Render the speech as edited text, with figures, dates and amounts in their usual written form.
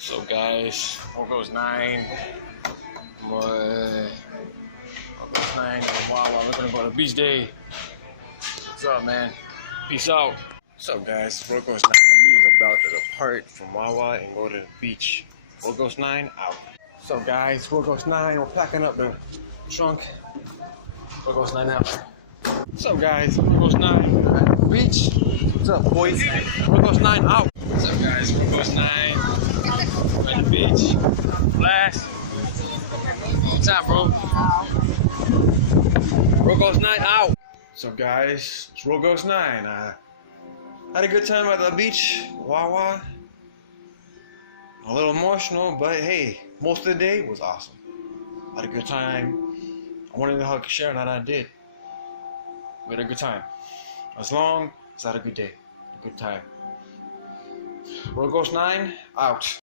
So guys, here goes 9. What? Here goes 9 and Wawa. We're gonna go to beach day. What's up, man? Peace out. What's up, guys? Here goes 9. We is about to depart from Wawa and go to the beach. Here goes 9 out. So guys, here goes 9. We're packing up the trunk. Here goes 9 out. What's up, guys? Here goes 9 at the beach. What's up, boys? Here goes 9 out. What's up, guys? Here goes 9. We're at the beach. Blast. What's up, bro? Here goes 9 out. So, guys, it's Here goes 9. Had a good time at the beach. Wawa. A little emotional, but hey, most of the day was awesome. Had a good time. I wanted to hug Sharon, and I did. We had a good time. As long as I had a good day, a good time. Here goes 9 out.